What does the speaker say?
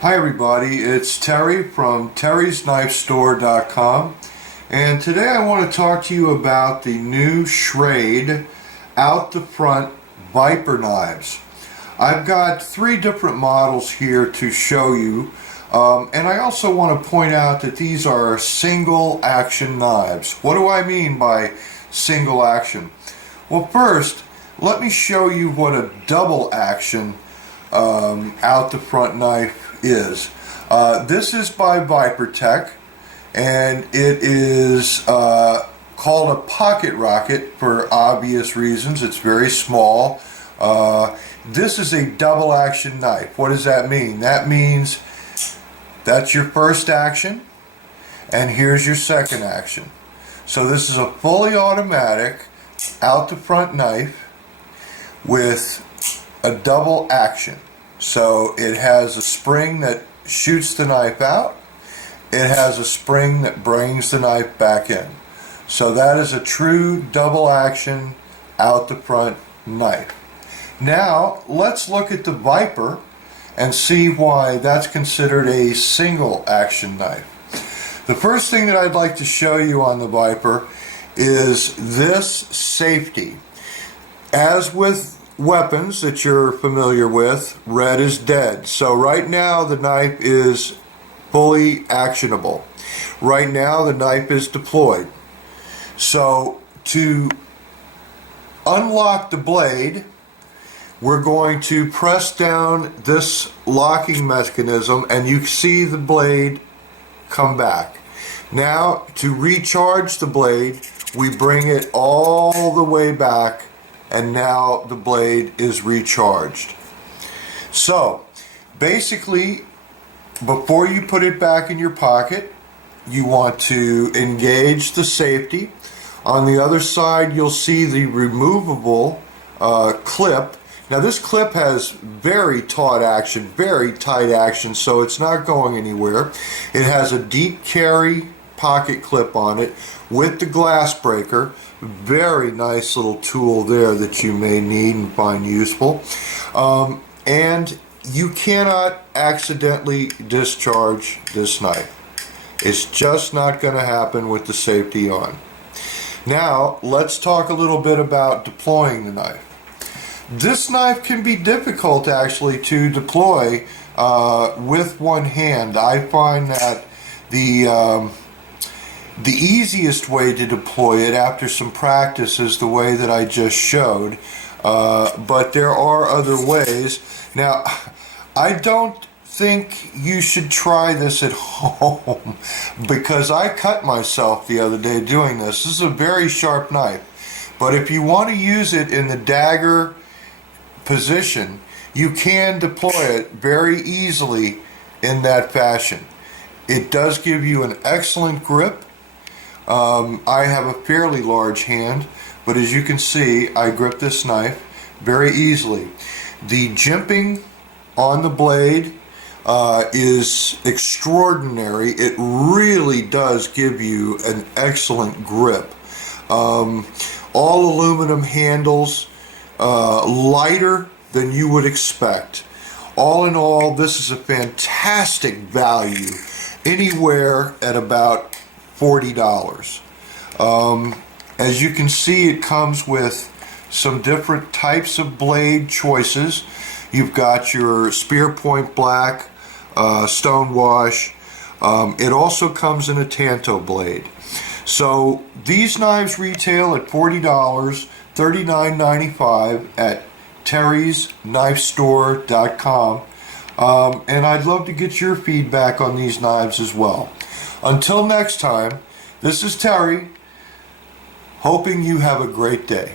Hi everybody, it's Terry from TerrysKnifeStore.com, and today I want to talk to you about the new Schrade out the front Viper knives. I've got three different models here to show you, and I also want to point out that these are single action knives. What do I mean by single action? Well, first let me show you what a double action out the front knife is. This is by Vipertech, and it is called a pocket rocket for obvious reasons. It's very small. This is a double action knife. What does that mean? That means that's your first action, and here's your second action. So this is a fully automatic out the front knife with a double action. So it has a spring that shoots the knife out. It has a spring that brings the knife back in. So that is a true double action out the front knife. Now let's look at the Viper and see why that's considered a single action knife. The first thing that I'd like to show you on the Viper is this safety. As with weapons that you're familiar with, red is dead. So right now the knife is fully actionable. Right now the knife is deployed. So to unlock the blade, we're going to press down this locking mechanism and you see the blade come back. Now to recharge the blade, we bring it all the way back, and now the blade is recharged. So basically, before you put it back in your pocket, you want to engage the safety. On the other side, you'll see the removable clip. Now this clip has very taut action, very tight action, so it's not going anywhere. It has a deep carry pocket clip on it with the glass breaker. Very nice little tool there that you may need and find useful. And you cannot accidentally discharge this knife. It's just not going to happen with the safety on. Now let's talk a little bit about deploying the knife. This knife can be difficult actually to deploy with one hand. I find that the easiest way to deploy it after some practice is the way that I just showed, but there are other ways. Now, I don't think you should try this at home because I cut myself the other day doing this. This is a very sharp knife, but if you want to use it in the dagger position, you can deploy it very easily in that fashion. It does give you an excellent grip. I have a fairly large hand, but as you can see, I grip this knife very easily. The jimping on the blade is extraordinary. It really does give you an excellent grip. All aluminum handles, lighter than you would expect. All in all, this is a fantastic value, anywhere at about $40. As you can see, it comes with some different types of blade choices. You've got your spear point black, stonewash. It also comes in a tanto blade. So these knives retail at $40, $39.95 at TerrysKnifeStore.com. And I'd love to get your feedback on these knives as well. Until next time, this is Terry, hoping you have a great day.